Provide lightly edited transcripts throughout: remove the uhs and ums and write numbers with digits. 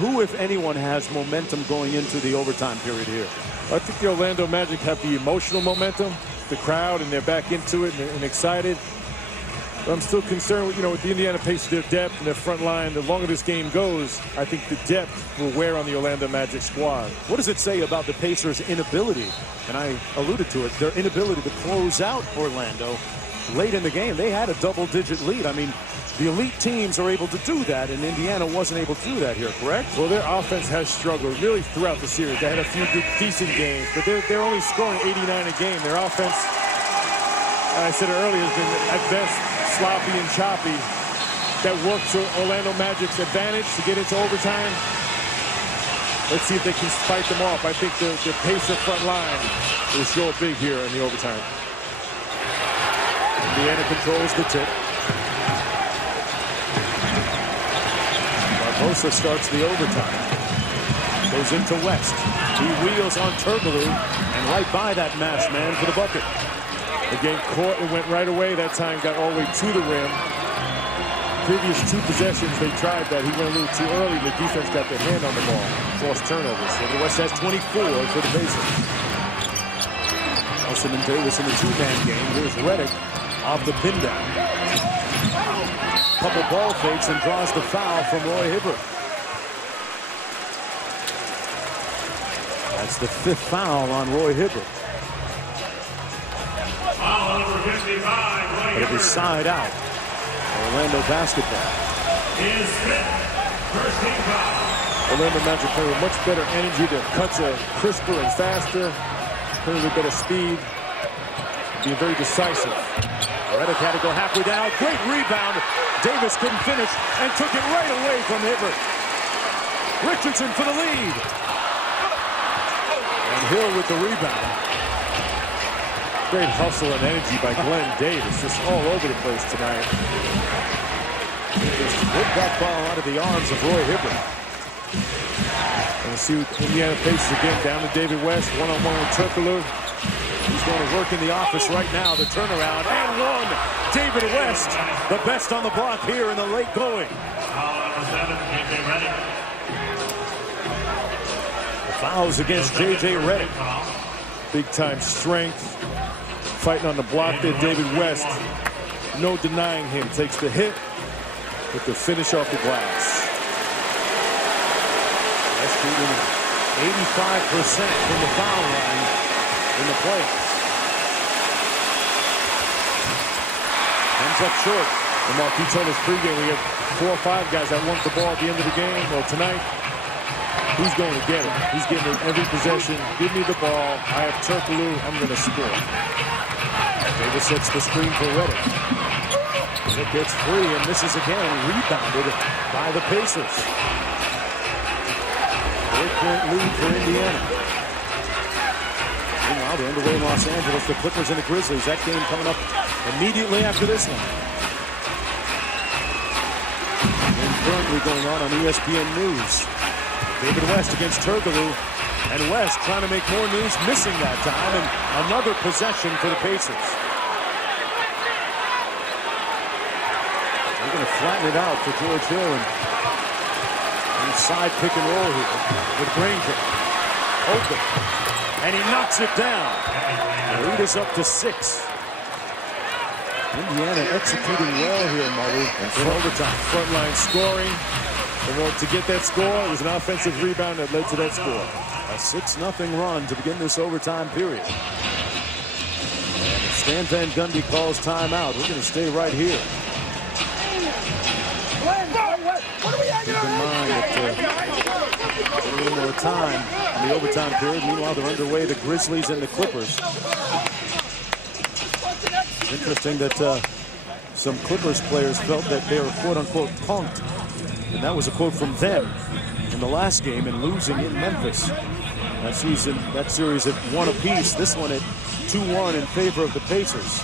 Who, if anyone, has momentum going into the overtime period here? I think the Orlando Magic have the emotional momentum, the crowd, and they're back into it and excited. But I'm still concerned with, with the Indiana Pacers, their depth and their front line. The longer this game goes, I think the depth will wear on the Orlando Magic squad. What does it say about the Pacers' inability, and I alluded to it, their inability to close out Orlando late in the game? They had a double-digit lead. I mean, the elite teams are able to do that, and Indiana wasn't able to do that here, correct? Well, their offense has struggled really throughout the series. They had a few decent games, but they're only scoring 89 a game. Their offense, as I said earlier, has been at best sloppy and choppy. That worked to Orlando Magic's advantage to get into overtime. Let's see if they can fight them off. I think the Pacer front line will show up big here in the overtime. Indiana controls the tip. Barbosa starts the overtime. Goes into West. He wheels on Turkoglu and right by that masked man for the bucket. Again, caught and went right away. That time got all the way to the rim. Previous two possessions, they tried that. He went a little too early. The defense got their hand on the ball. Forced turnovers. So the West has 24 for the Pacers. Nelson and Davis in the two-man game. Here's Redick off the pin down. Couple ball fakes and draws the foul from Roy Hibbert. That's the 5th foul on Roy Hibbert. But it was side out. Orlando basketball. Orlando Magic play with much better energy. Their cuts are crisper and faster. Playing with better speed. Being very decisive. Redick had to go halfway down. Great rebound. Davis couldn't finish and took it right away from Hibbert. Richardson for the lead. And Hill with the rebound. Great hustle and energy by Glenn Davis. Just all over the place tonight. Just whipped that ball out of the arms of Roy Hibbert. And we'll see Indiana Pacers again down to David West. One-on-one with Turkoglu. He's going to work in the office right now. The turnaround and one. David West, the best on the block here in the late going. The fouls against J.J. Redick. Big-time strength. Fighting on the block there, David West. No denying him. Takes the hit with the finish off the glass. West shooting 85% from the foul line in the playoffs. Comes up short. And Mark, he told us pregame we have 4 or 5 guys that want the ball at the end of the game. Well, tonight, he's going to get it. He's getting it every possession. Give me the ball. I have Turkoglu. I'm going to score. Davis sets the screen for Redick. It gets free and misses again. Rebounded by the Pacers. 4-point lead for Indiana. Meanwhile, they're underway in Los Angeles. The Clippers and the Grizzlies. That game coming up immediately after this one. And currently going on ESPN News. David West against Turkoglu. And West trying to make more news, missing that time. And another possession for the Pacers. They're going to flatten it out for George Hill. And side pick and roll here with Granger. Open. And he knocks it down. The lead is up to 6. Indiana executing well here, Maru. And for overtime. Frontline scoring. And to get that score, it was an offensive rebound that led to that score. A 6-0 run to begin this overtime period. And Stan Van Gundy calls timeout. We're going to stay right here. Keep in mind that a little more time in the overtime period. Meanwhile, they're underway, the Grizzlies and the Clippers. Interesting that some Clippers players felt that they were quote-unquote punked. And that was a quote from them in the last game and losing in Memphis. That series at 1 apiece. This one at 2-1 in favor of the Pacers.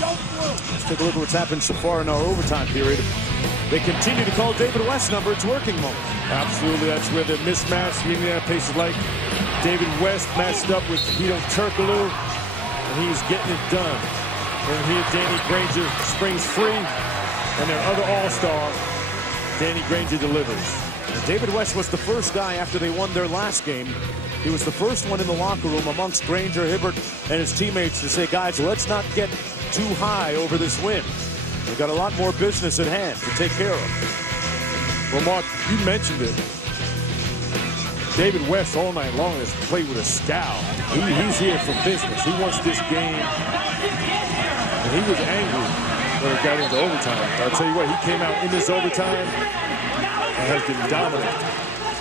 Let's take a look at what's happened so far in our overtime period. They continue to call David West's number. It's working moment. Absolutely. That's where they're mismatched. The Indiana Pacers like David West matched up with Turkoglu, and he's getting it done. And here Danny Granger springs free, and their other all-star, Danny Granger, delivers. David West was the first guy after they won their last game. He was the first one in the locker room amongst Granger, Hibbert, and his teammates to say, guys, let's not get too high over this win. We've got a lot more business at hand to take care of. Well, Mark, you mentioned it. David West all night long has played with a scowl. He's here for business. He wants this game. And he was angry when it got into overtime. I'll tell you what, he came out in this overtime and has been dominant.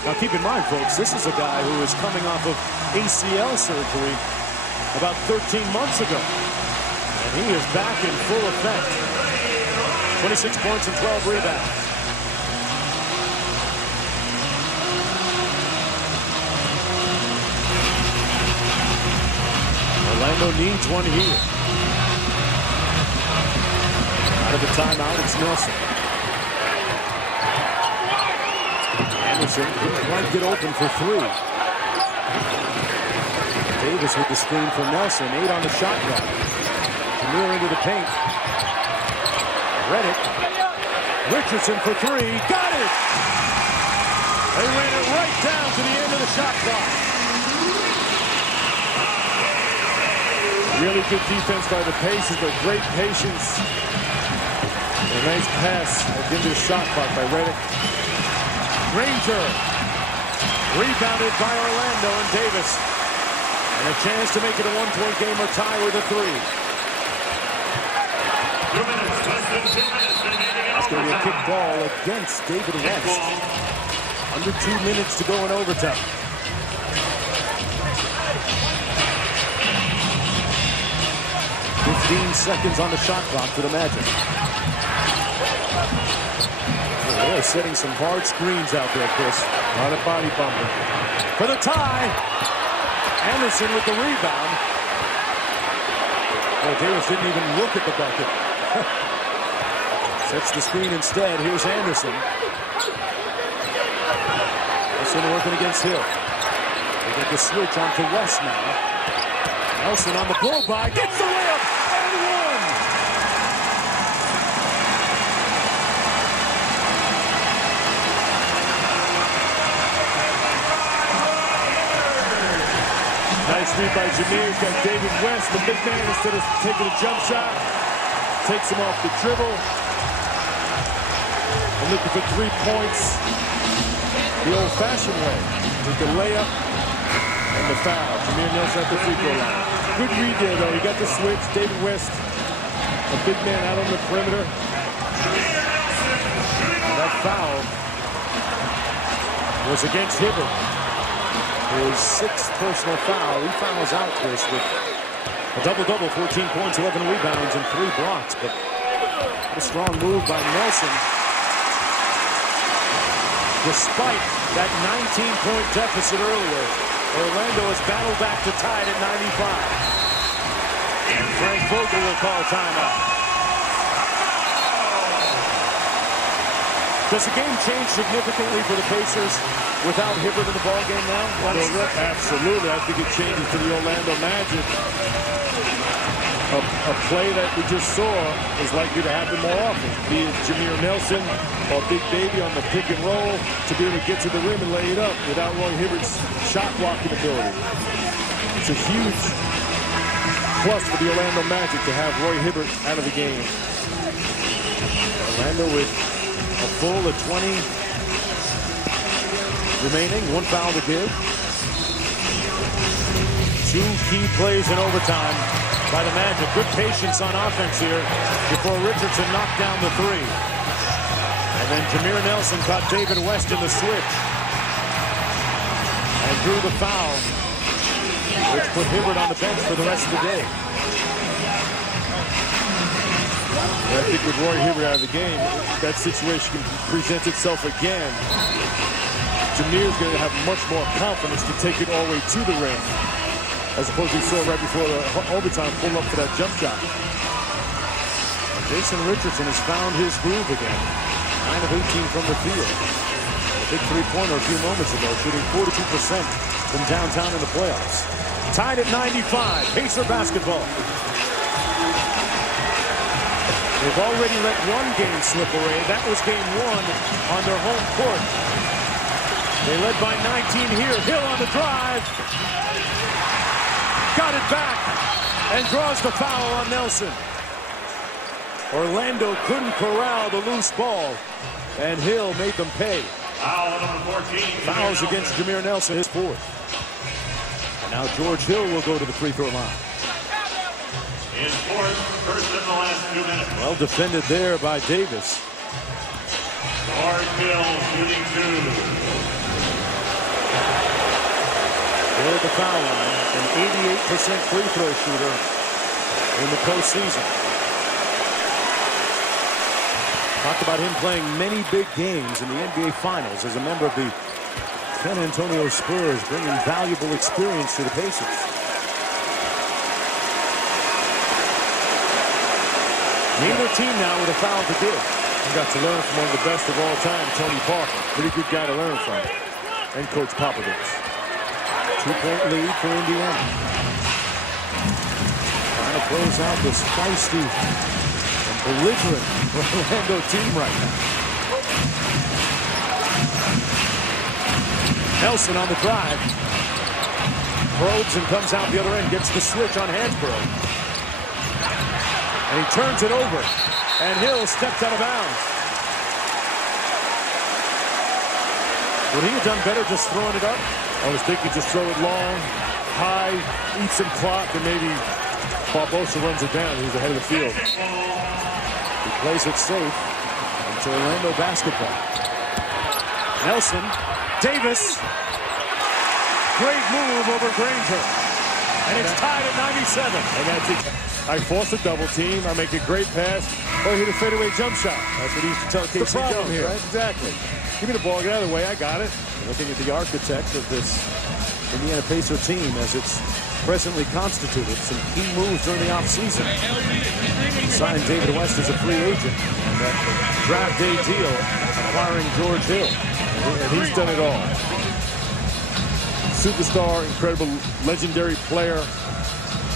Now keep in mind, folks, this is a guy who is coming off of ACL surgery about 13 months ago. And he is back in full effect. 26 points and 12 rebounds. Orlando needs one here. Out of the timeout, it's Nelson. Anderson couldn't quite get open for three. Davis with the screen for Nelson. 8 on the shot clock. Jamir into the paint. Reddick. Richardson for three. Got it! They ran it right down to the end of the shot clock. Really good defense by the Pacers, but great patience. A nice pass at the end of the shot clock by Reddick. Granger. Rebounded by Orlando and Davis. And a chance to make it a one-point game or tie with a three. It's going to be a kick ball against David West. Under 2 minutes to go in overtime. Seconds on the shot clock for the Magic. Oh, they're setting some hard screens out there, Chris. A lot of body bumping. For the tie. Anderson with the rebound. Oh, Davis didn't even look at the bucket. Sets the screen instead. Here's Anderson. Nelson working against Hill. They get the switch onto West now. Nelson on the blow-by. Gets the layup. Nice read by Jamir. He's got David West, the big man, instead of taking a jump shot. Takes him off the dribble. And looking for 3 points the old-fashioned way. With the layup and the foul. Jamir Nelson at the free throw line. Good read there, though. He got the switch. David West, a big man out on the perimeter. And that foul was against Hibbert. His 6th personal foul. He fouls out, Chris, with a double-double, 14 points, 11 rebounds, and 3 blocks. But a strong move by Nelson. Despite that 19-point deficit earlier, Orlando has battled back to tie it at 95. And Frank Vogel will call timeout. Does the game change significantly for the Pacers without Hibbert in the ballgame now? Absolutely. I think it changes to the Orlando Magic. A play that we just saw is likely to happen more often. Be it Jamir Nelson or Big Baby on the pick and roll to be able to get to the rim and lay it up without Roy Hibbert's shot blocking ability. It's a huge plus for the Orlando Magic to have Roy Hibbert out of the game. Orlando with a full of 20 remaining, 1 foul to give. 2 key plays in overtime by the Magic. Good patience on offense here before Richardson knocked down the 3. And then Jamir Nelson caught David West in the switch and drew the foul, which put Hibbert on the bench for the rest of the day. I think with Roy Hibbert out of the game, that situation can present itself again. Jamir's going to have much more confidence to take it all the way to the rim, as opposed to we saw right before the overtime pull up for that jump shot. Jason Richardson has found his groove again. 9 of 18 from the field. A big three-pointer a few moments ago, shooting 42% from downtown in the playoffs. Tied at 95, Pacer basketball. They've already let one game slip away. That was game 1 on their home court. They led by 19 here. Hill on the drive. Got it back and draws the foul on Nelson. Orlando couldn't corral the loose ball, and Hill made them pay. Foul number 14. Fouls against Jameer Nelson, his fourth. And now George Hill will go to the free throw line. His fourth, first in the last 2 minutes. Well defended there by Davis. George Hill shooting 2. Hill at the foul line, an 88% free throw shooter in the postseason. Talked about him playing many big games in the NBA Finals as a member of the San Antonio Spurs, bringing valuable experience to the Pacers. Neither team now with a foul to give. He got to learn from one of the best of all time, Tony Parker. Pretty good guy to learn from. And Coach Popovich. 2-point lead for Indiana. Trying to close out this feisty and belligerent Orlando team right now. Nelson on the drive. Probes and comes out the other end. Gets the switch on Hansbrough. And he turns it over. And Hill steps out of bounds. Would he have done better just throwing it up? I was thinking just throw it long, high, eat some clock, and maybe Barbosa runs it down. He's ahead of the field. He plays it safe. It's Orlando basketball. Nelson, Davis. Great move over Granger. And it's tied at 97. And that's it. I force a double team. I make a great pass. Or hit a fadeaway jump shot. That's what he used to tell Casey Jones here. Right? Exactly. Give me the ball. Get out of the way. I got it. Looking at the architect of this Indiana Pacer team as it's presently constituted. Some key moves during the offseason. Signed David West as a free agent. And that draft day deal acquiring George Hill. And he's done it all. Superstar, incredible, legendary player.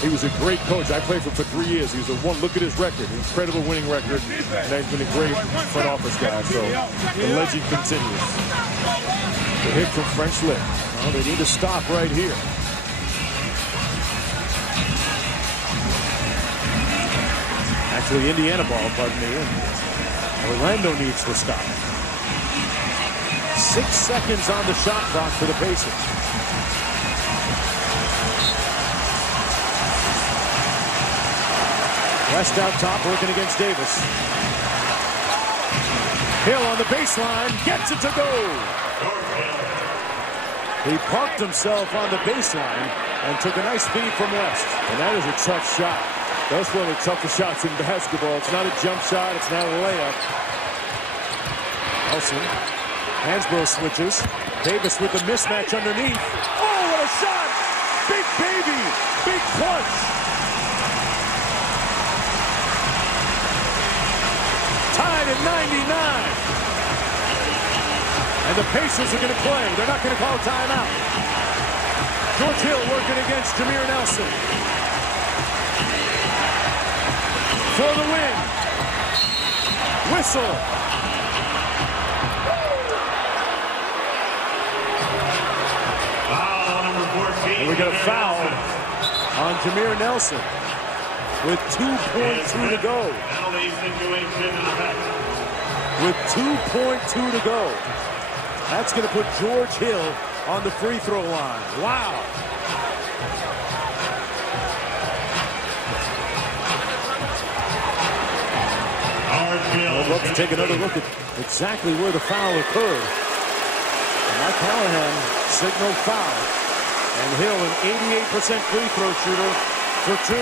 He was a great coach. I played for him for 3 years. He was a one. Look at his record, incredible winning record. And he's been a great front office guy. So the legend continues. The hit from French Lick. Well, they need to stop right here. Actually, Indiana ball, pardon me. Orlando needs to stop. 6 seconds on the shot clock for the Pacers. West out top, working against Davis. Hill on the baseline, gets it to go. He parked himself on the baseline and took a nice feed from West. And that is a tough shot. That's one of the toughest shots in basketball. It's not a jump shot, it's not a layup. Nelson, Hansbrough switches. Davis with the mismatch underneath. Oh, what a shot! Big baby, big clutch. Tied at 99. And the Pacers are going to play. They're not going to call timeout. George Hill working against Jameer Nelson. For the win. Whistle. Foul number 14. And we got a foul on Jameer Nelson with 2.2 to go. Penalty situation in effect. With 2.2 to go. That's going to put George Hill on the free throw line. Wow. We'll look to take another look at exactly where the foul occurred. And Mike Callahan signaled foul. And Hill, an 88% free throw shooter for 2.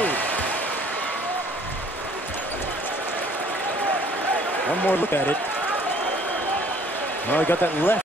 One more look at it. Well, he got that left.